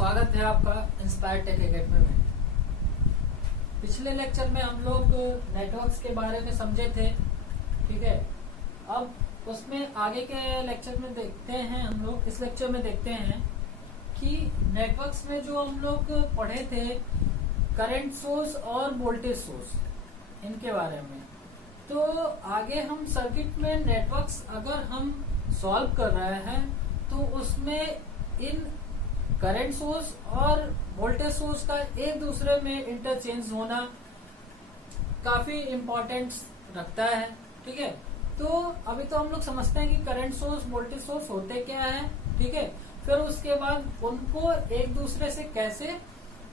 स्वागत है आपका इंस्पायर टेक एकेडमी में। पिछले लेक्चर में हम लोग नेटवर्क्स के बारे में समझे थे, ठीक है। अब उसमें आगे के लेक्चर में देखते हैं, हम लोग इस लेक्चर में देखते हैं कि नेटवर्क्स में जो हम लोग पढ़े थे करंट सोर्स और वोल्टेज सोर्स, इनके बारे में। तो आगे हम सर्किट में नेटवर्क्स अगर हम सॉल्व कर रहे हैं तो उसमें इन करंट सोर्स और वोल्टेज सोर्स का एक दूसरे में इंटरचेंज होना काफी इम्पोर्टेंस रखता है, ठीक है। तो अभी तो हम लोग समझते हैं कि करंट सोर्स वोल्टेज सोर्स होते क्या है, ठीक है। फिर उसके बाद उनको एक दूसरे से कैसे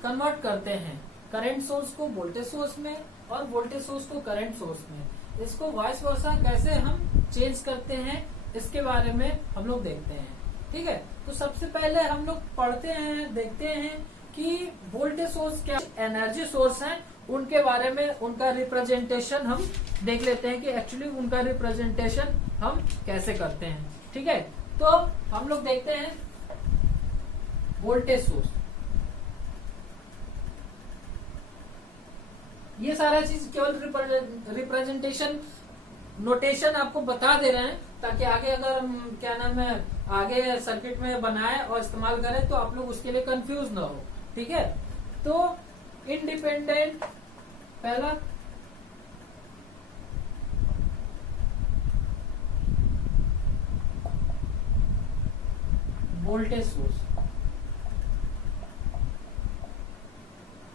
कन्वर्ट करते हैं, करंट सोर्स को वोल्टेज सोर्स में और वोल्टेज सोर्स को करंट सोर्स में, इसको वाइस वर्सा कैसे हम चेंज करते हैं, इसके बारे में हम लोग देखते हैं, ठीक है। तो सबसे पहले हम लोग पढ़ते हैं, देखते हैं कि वोल्टेज सोर्स क्या एनर्जी सोर्स है, उनके बारे में उनका रिप्रेजेंटेशन हम देख लेते हैं कि एक्चुअली उनका रिप्रेजेंटेशन हम कैसे करते हैं, ठीक है। तो हम लोग देखते हैं वोल्टेज सोर्स। ये सारा चीज केवल रिप्रेजेंटेशन नोटेशन आपको बता दे रहे हैं ताकि आगे अगर हम क्या नाम है आगे सर्किट में बनाए और इस्तेमाल करें तो आप लोग उसके लिए कंफ्यूज ना हो, ठीक है। तो इंडिपेंडेंट पहला voltage source,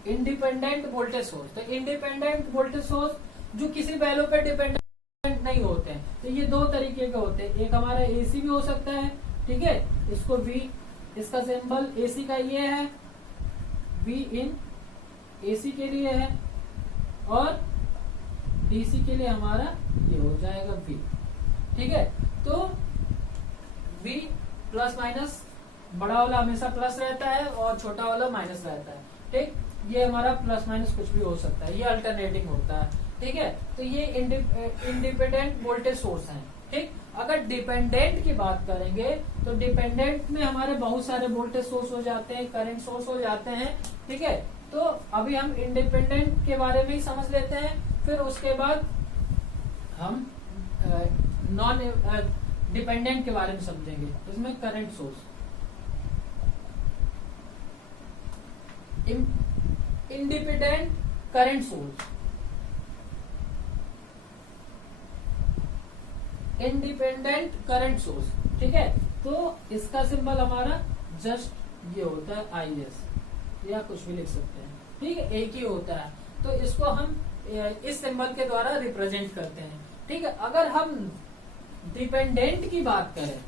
independent voltage source. तो इंडिपेंडेंट वोल्टेज सोर्स जो किसी वैल्यू पे डिपेंडेंट नहीं होते हैं, तो ये दो तरीके के होते हैं। एक हमारा एसी भी हो सकता है, ठीक है, इसको V, इसका सिंबल एसी का ये है, V इन एसी के लिए है, और डीसी के लिए हमारा ये हो जाएगा V, ठीक है। तो V प्लस माइनस, बड़ा वाला हमेशा प्लस रहता है और छोटा वाला माइनस रहता है, ठीक। ये हमारा प्लस माइनस कुछ भी हो सकता है, ये अल्टरनेटिंग होता है, ठीक है। तो ये इंडिपेंडेंट वोल्टेज सोर्स है, ठीक। अगर डिपेंडेंट की बात करेंगे तो डिपेंडेंट में हमारे बहुत सारे वोल्टेज सोर्स हो जाते हैं, करंट सोर्स हो जाते हैं, ठीक है। तो अभी हम इंडिपेंडेंट के बारे में ही समझ लेते हैं, फिर उसके बाद हम नॉन डिपेंडेंट के बारे में समझेंगे। इसमें current source, independent current source, independent current source, ठीक है। तो इसका सिंबल हमारा जस्ट ये होता है IS, या कुछ भी लिख सकते हैं, ठीक है, एक ही होता है। तो इसको हम इस सिंबल के द्वारा रिप्रेजेंट करते हैं, ठीक है। अगर हम डिपेंडेंट की बात करें,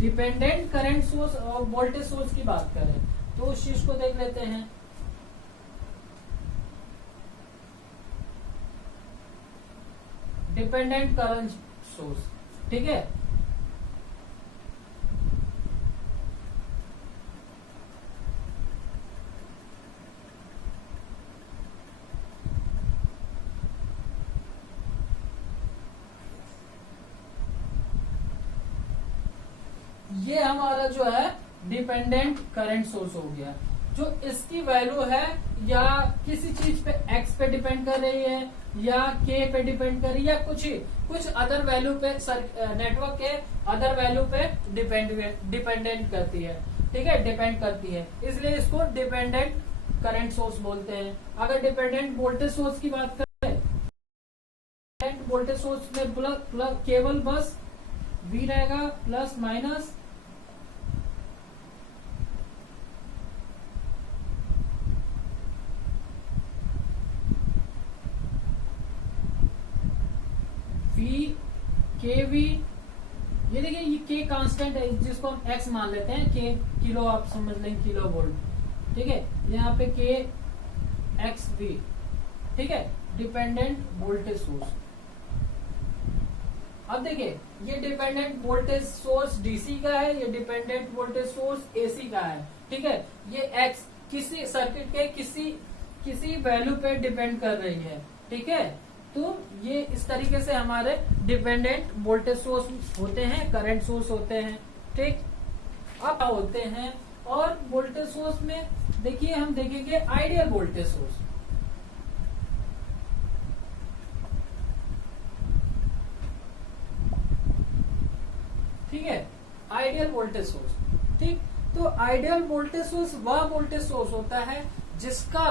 डिपेंडेंट करंट सोर्स और वोल्टेज सोर्स की बात करें, तो उस चीज को देख लेते हैं। डिपेंडेंट करंट सोर्स, ठीक है। ये हमारा जो है डिपेंडेंट करंट सोर्स हो गया, जो इसकी वैल्यू है या किसी चीज पे X पे डिपेंड कर रही है या K पे डिपेंड कर रही है, या कुछ अदर वैल्यू पे नेटवर्क के अदर वैल्यू पे डिपेंडेंट करती है, ठीक है, डिपेंड करती है, इसलिए इसको डिपेंडेंट करंट सोर्स बोलते हैं। अगर डिपेंडेंट वोल्टेज सोर्स की बात करें, डिपेंडेंट वोल्टेज सोर्स में केवल बस V रहेगा प्लस माइनस, KV, ये देखिए ये K कांस्टेंट है जिसको हम X मान लेते हैं, K किलो आप समझ लें, किलो वोल्ट, ठीक है। यहाँ पे KXV, ठीक है, डिपेंडेंट वोल्टेज सोर्स। अब देखिए ये डिपेंडेंट वोल्टेज सोर्स DC का है, ये डिपेंडेंट वोल्टेज सोर्स AC का है, ठीक है। ये X किसी सर्किट के किसी वैल्यू पे डिपेंड कर रही है, ठीक है। तो ये इस तरीके से हमारे डिपेंडेंट वोल्टेज सोर्स होते हैं, करंट सोर्स होते हैं, ठीक। अब होते हैं और वोल्टेज सोर्स में देखिए हम देखेंगे आइडियल वोल्टेज सोर्स। ठीक है, आइडियल वोल्टेज सोर्स। ठीक, तो आइडियल वोल्टेज सोर्स वह वोल्टेज सोर्स होता है जिसका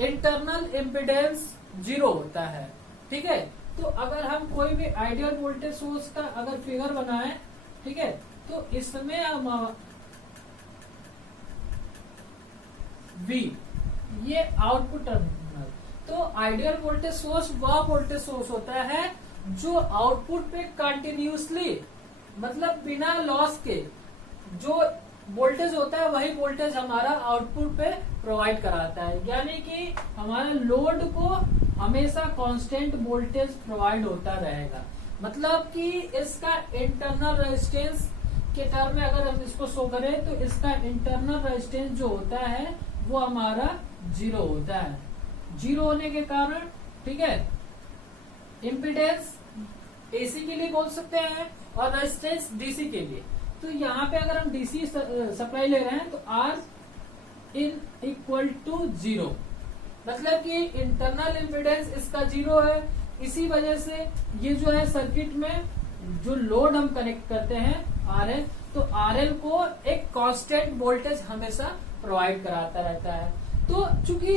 इंटरनल इम्पिडेंस 0 होता है। ठीक है, तो अगर हम कोई भी आइडियल वोल्टेज सोर्स का अगर फिगर बनाएं, ठीक है, तो इसमें हम V ये आउटपुट टर्मिनल। तो आइडियल वोल्टेज सोर्स वह वोल्टेज सोर्स होता है जो आउटपुट पे कंटिन्यूसली, मतलब बिना लॉस के जो वोल्टेज होता है वही वोल्टेज हमारा आउटपुट पे प्रोवाइड कराता है। यानी कि हमारे लोड को हमेशा कांस्टेंट वोल्टेज प्रोवाइड होता रहेगा। मतलब कि इसका इंटरनल रेजिस्टेंस के टर्म में अगर हम इसको शो करें तो इसका इंटरनल रेजिस्टेंस जो होता है वो हमारा 0 होता है। 0 होने के कारण, ठीक है, इम्पिडेंस एसी के लिए बोल सकते हैं और रेजिस्टेंस डीसी के लिए। तो यहाँ पे अगर हम डीसी सप्लाई ले रहे हैं तो R इन इक्वल टू 0, मतलब कि इंटरनल इम्पिडेंस इसका 0 है। इसी वजह से ये जो है सर्किट में जो लोड हम कनेक्ट करते हैं RL, तो RL को एक कांस्टेंट वोल्टेज हमेशा प्रोवाइड कराता रहता है। तो चूंकि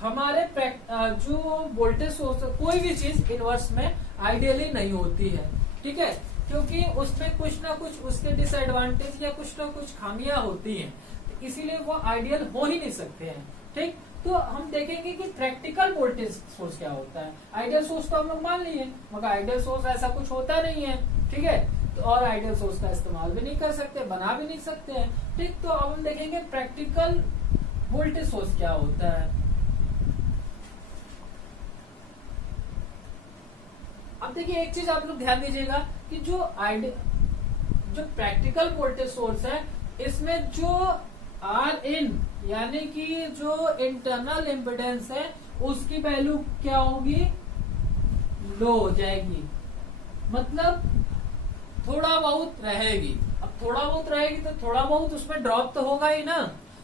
हमारे जो वोल्टेज सोर्स कोई भी चीज इनवर्स में आइडियली नहीं होती है, ठीक है, क्योंकि उसमें कुछ ना कुछ उसके डिसएडवांटेज या कुछ ना कुछ खामियां होती हैं, तो इसीलिए वो आइडियल हो ही नहीं सकते हैं। ठीक, तो हम देखेंगे कि प्रैक्टिकल वोल्टेज सोर्स क्या होता है। आइडियल सोर्स तो हम लोग मान लिए, मगर आइडियल सोर्स ऐसा कुछ होता नहीं है। ठीक है, तो और आइडियल सोर्स का इस्तेमाल भी नहीं कर सकते, बना भी नहीं सकते हैं। ठीक, तो अब हम देखेंगे प्रैक्टिकल वोल्टेज सोर्स क्या होता है। अब देखिए एक चीज आप लोग ध्यान दीजिएगा कि जो प्रैक्टिकल वोल्टेज सोर्स है इसमें जो आर इन यानी कि जो इंटरनल इम्पिडेंस है उसकी वैल्यू क्या होगी, लो हो जाएगी, मतलब थोड़ा बहुत रहेगी। अब थोड़ा बहुत रहेगी तो थोड़ा बहुत उसमें ड्रॉप तो होगा ही ना।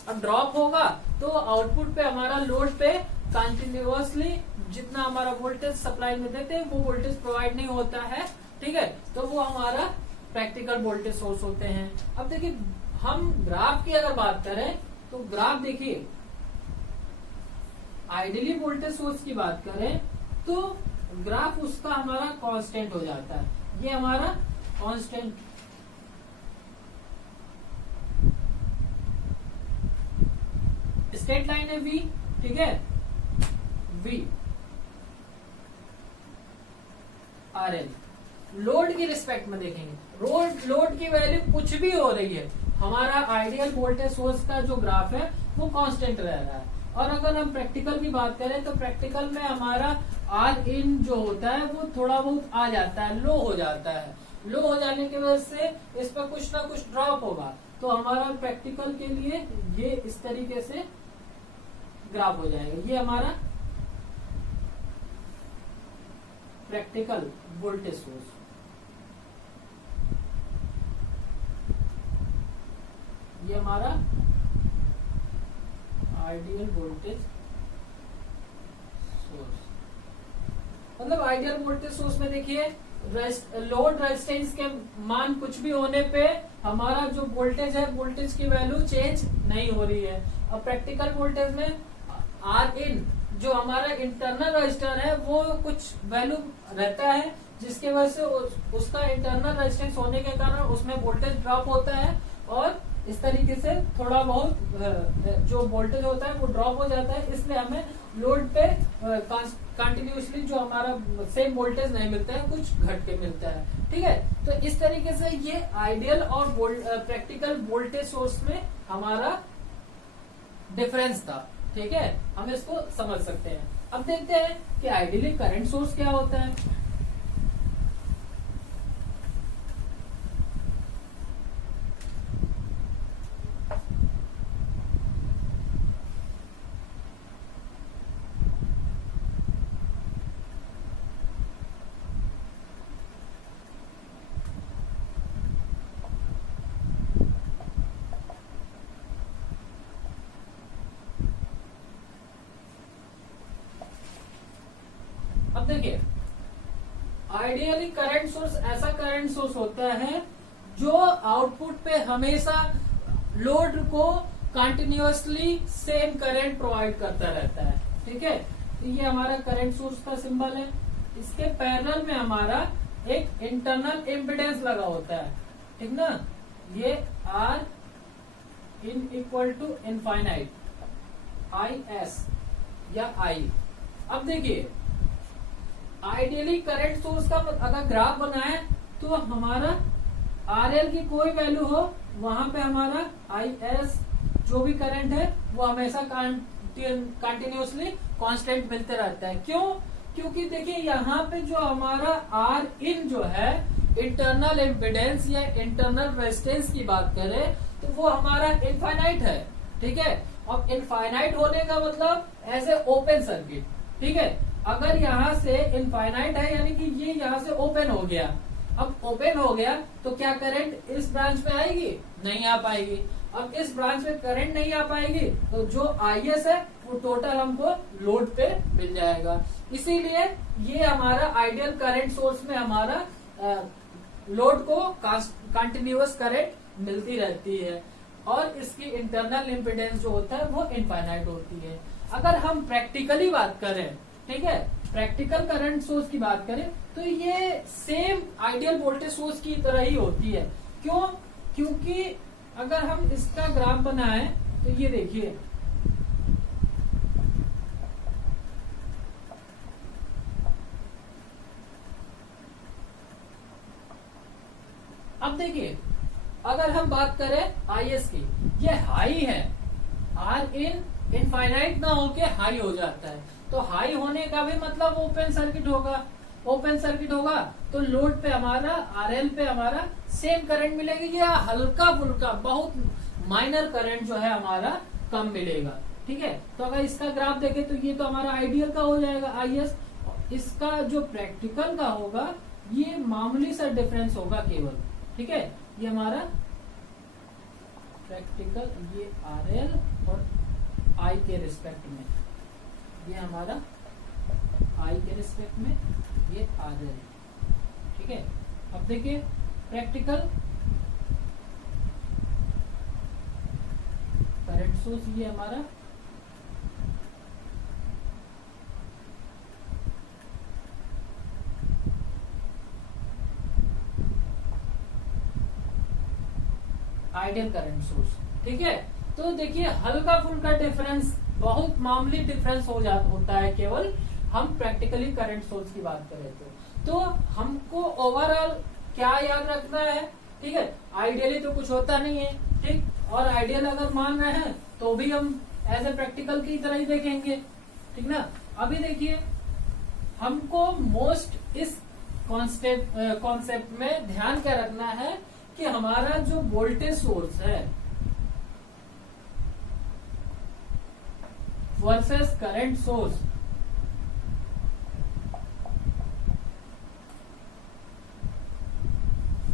अब ड्रॉप होगा तो आउटपुट पे हमारा लोड पे कंटिन्यूअसली जितना हमारा वोल्टेज सप्लाई में देते हैं वो वोल्टेज प्रोवाइड नहीं होता है। ठीक है, तो वो हमारा प्रैक्टिकल वोल्टेज सोर्स होते हैं। अब देखिए हम ग्राफ की अगर बात करें तो ग्राफ देखिए, आइडियली वोल्टेज सोर्स की बात करें तो ग्राफ उसका हमारा कांस्टेंट हो जाता है। ये हमारा कांस्टेंट स्ट्रेट लाइन है V, ठीक है, V RL। लोड की रिस्पेक्ट में देखेंगे, लोड की वैल्यू कुछ भी हो रही है, हमारा आइडियल वोल्टेज सोर्स का जो ग्राफ है वो कांस्टेंट रह रहा है। और अगर हम प्रैक्टिकल की बात करें तो प्रैक्टिकल में हमारा आर इन जो होता है वो थोड़ा बहुत आ जाता है, लो हो जाता है। लो हो जाने की वजह से इस पर कुछ ना कुछ ड्रॉप होगा, तो हमारा प्रैक्टिकल के लिए ये इस तरीके से ग्राफ हो जाएगा। ये हमारा प्रैक्टिकल वोल्टेज सोर्स। ये हमारा आइडियल वोल्टेज सोर्स। मतलब आइडियल वोल्टेज सोर्स में देखिए लोड रेजिस्टेंस के मान कुछ भी होने पे हमारा जो वोल्टेज है वोल्टेज की वैल्यू चेंज नहीं हो रही है। और प्रैक्टिकल वोल्टेज में आर इन जो हमारा इंटरनल रजिस्टर है वो कुछ वैल्यू रहता है जिसके वजह से उसका इंटरनल रेजिस्टेंस होने के कारण उसमें वोल्टेज ड्रॉप होता है और इस तरीके से थोड़ा बहुत जो वोल्टेज होता है वो ड्रॉप हो जाता है। इसलिए हमें लोड पे कंटिन्यूसली जो हमारा सेम वोल्टेज नहीं मिलता है, कुछ घट के मिलता है। ठीक है, तो इस तरीके से ये आइडियल और प्रैक्टिकल वोल्टेज सोर्स में हमारा डिफरेंस था। ठीक है, हम इसको समझ सकते हैं। अब देखते हैं कि आइडियली करंट सोर्स क्या होता है। आइडियली करंट सोर्स ऐसा करंट सोर्स होता है जो आउटपुट पे हमेशा लोड को कंटिन्यूअसली सेम करंट प्रोवाइड करता रहता है। ठीक है, तो ये हमारा करंट सोर्स का सिंबल है। इसके पैरेलल में हमारा एक इंटरनल इम्पिडेंस लगा होता है, ठीक ना, ये R in equal to infinite I S या आई। अब देखिए आइडियली करंट सोर्स का अगर ग्राफ बनाए तो हमारा आर एल की कोई वैल्यू हो वहां पे हमारा आई एस जो भी करंट है वो हमेशा कंटिन्यूअसली कांस्टेंट मिलते रहता है। क्यों? क्योंकि देखिए यहाँ पे जो हमारा आर इन जो है इंटरनल इम्पिडेंस या इंटरनल रेजिस्टेंस की बात करें तो वो हमारा इनफाइनाइट है। ठीक है, और इनफाइनाइट होने का मतलब एज ए ओपन सर्किट। ठीक है, अगर यहाँ से इनफाइनाइट है यानी कि ये यहाँ से ओपन हो गया। अब ओपन हो गया तो क्या करंट इस ब्रांच में आएगी? नहीं आ पाएगी। अब इस ब्रांच में करंट नहीं आ पाएगी तो जो आईएस है वो टोटल हमको लोड पे मिल जाएगा। इसीलिए ये हमारा आइडियल करंट सोर्स में हमारा लोड को कंटिन्यूअस करंट मिलती रहती है और इसकी इंटरनल इम्पिडेंस जो होता है वो इनफाइनाइट होती है। अगर हम प्रैक्टिकली बात करें, ठीक है, प्रैक्टिकल करंट सोर्स की बात करें तो ये सेम आइडियल वोल्टेज सोर्स की तरह ही होती है। क्यों? क्योंकि अगर हम इसका ग्राफ बनाएं तो ये देखिए अब देखिए अगर हम बात करें आईएस की, ये हाई है, आर इन इनफाइनाइट ना होके हाई हो जाता है तो हाई होने का भी मतलब ओपन सर्किट होगा। ओपन सर्किट होगा तो लोड पे हमारा आरएल पे हमारा सेम करंट मिलेगी या हल्का फुल्का बहुत माइनर करंट जो है हमारा कम मिलेगा। ठीक है, तो अगर इसका ग्राफ देखें तो ये तो हमारा आइडियल का हो जाएगा आईएस। इसका जो प्रैक्टिकल का होगा ये मामूली सा डिफरेंस होगा केवल। ठीक है, ये हमारा प्रैक्टिकल, ये आरएल और आई के रिस्पेक्ट में, ये हमारा आई के रिस्पेक्ट में ये आरएल। ठीक है, अब देखिए प्रैक्टिकल करंट सोर्स ये हमारा आइडियल करंट सोर्स। ठीक है, तो देखिए हल्का फुल्का डिफरेंस, बहुत मामूली डिफरेंस होता है केवल हम प्रैक्टिकली करंट सोर्स की बात करें तो हमको ओवरऑल क्या याद रखना है? ठीक है, आइडियली तो कुछ होता नहीं है, ठीक, और आइडियल अगर मान रहे हैं तो भी हम एज ए प्रैक्टिकल की तरह ही देखेंगे। ठीक ना, अभी देखिए हमको मोस्ट इस कॉन्सेप्ट में ध्यान क्या रखना है कि हमारा जो वोल्टेज सोर्स है versus current source,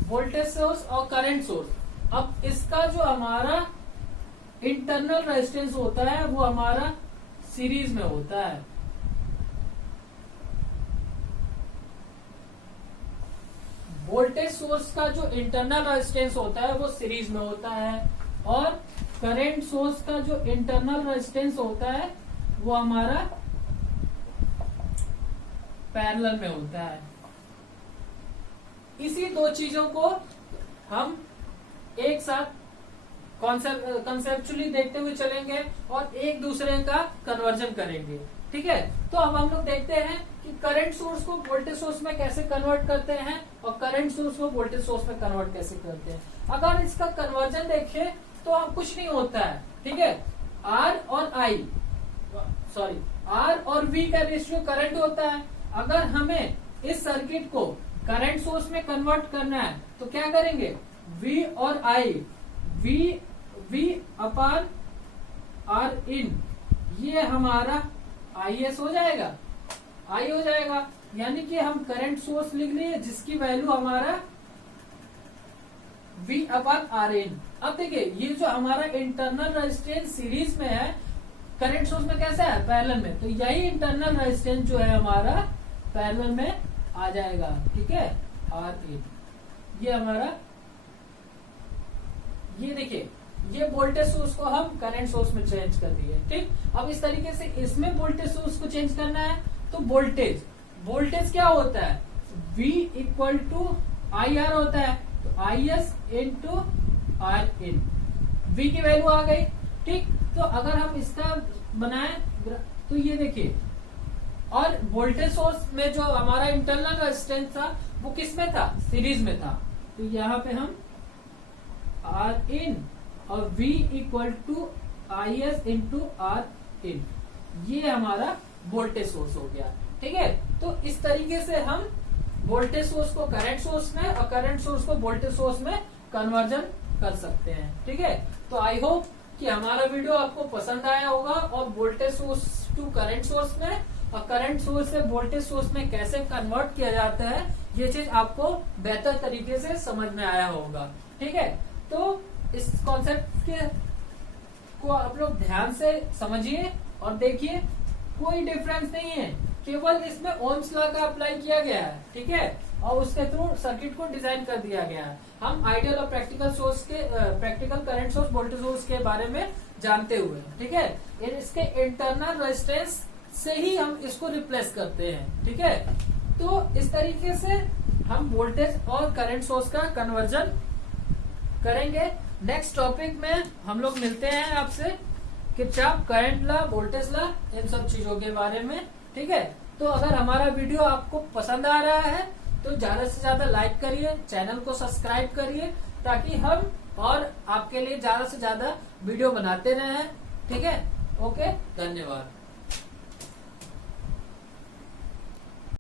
voltage source और करंट सोर्स, अब इसका जो हमारा इंटरनल रेजिस्टेंस होता है वो हमारा सीरीज में होता है। वोल्टेज सोर्स का जो इंटरनल रेजिस्टेंस होता है वो सीरीज में होता है और करंट सोर्स का जो इंटरनल रेजिस्टेंस होता है वो हमारा पैरेलल में होता है। इसी दो चीजों को हम एक साथ कंसेप्चुअली देखते हुए चलेंगे और एक दूसरे का कन्वर्जन करेंगे। ठीक है, तो अब हम लोग देखते हैं कि करंट सोर्स को वोल्टेज सोर्स में कैसे कन्वर्ट करते हैं और करंट सोर्स को वोल्टेज सोर्स में कन्वर्ट कैसे करते हैं। अगर इसका कन्वर्जन देखें तो अब कुछ नहीं होता है। ठीक है, आर और वी का रेशियो करंट होता है। अगर हमें इस सर्किट को करंट सोर्स में कन्वर्ट करना है तो क्या करेंगे? V और I, V अपान आर इन, ये हमारा IS हो जाएगा, I हो जाएगा। यानी कि हम करंट सोर्स लिख लिए जिसकी वैल्यू हमारा V अपान आर इन। अब देखिए ये जो हमारा इंटरनल रेजिस्टेंस सीरीज में है, करंट सोर्स में कैसा है? पैरेलल में। तो यही इंटरनल रेजिस्टेंस जो है हमारा पैरेलल में आ जाएगा, ठीक है, आर इन। ये हमारा, ये देखिए, ये वोल्टेज सोर्स को हम करंट सोर्स में चेंज कर दिए, ठीक। अब इस तरीके से इसमें वोल्टेज सोर्स को चेंज करना है, तो वोल्टेज क्या होता है, V equal to I R होता है, तो I S into R in, V की वैल्यू आ गई, ठीक। तो अगर हम इसका बनाए तो ये देखिए, और वोल्टेज सोर्स में जो हमारा इंटरनल रेजिस्टेंस था वो किस में था, सीरीज में था, तो यहाँ पे हम आर इन और V equal to I S into R in, ये हमारा वोल्टेज सोर्स हो गया, ठीक है। तो इस तरीके से हम वोल्टेज सोर्स को करंट सोर्स में और करंट सोर्स को वोल्टेज सोर्स में कन्वर्जन कर सकते हैं, ठीक है। तो आई होप कि हमारा वीडियो आपको पसंद आया होगा, और voltage source to current source में और करंट सोर्स से वोल्टेज सोर्स में कैसे कन्वर्ट किया जाता है, ये चीज आपको बेहतर तरीके से समझ में आया होगा, ठीक है। तो इस कॉन्सेप्ट के को आप लोग ध्यान से समझिए और देखिए, कोई डिफरेंस नहीं है, केवल इसमें ओम्स लॉ का अप्लाई किया गया है, ठीक है, और उसके थ्रू सर्किट को डिजाइन कर दिया गया है। हम आइडियल और प्रैक्टिकल सोर्स के practical current source voltage source के बारे में जानते हुए, ठीक है, इसके इंटरनल रेजिस्टेंस से ही हम इसको रिप्लेस करते हैं, ठीक है। तो इस तरीके से हम वोल्टेज और करंट सोर्स का कन्वर्जन करेंगे। नेक्स्ट टॉपिक में हम लोग मिलते हैं आपसे, Kirchhoff current law, voltage law, इन सब चीजों के बारे में, ठीक है। तो अगर हमारा वीडियो आपको पसंद आ रहा है तो ज्यादा से ज्यादा लाइक करिए, चैनल को सब्सक्राइब करिए, ताकि हम और आपके लिए ज्यादा से ज्यादा वीडियो बनाते रहें, ठीक है। ओके, धन्यवाद।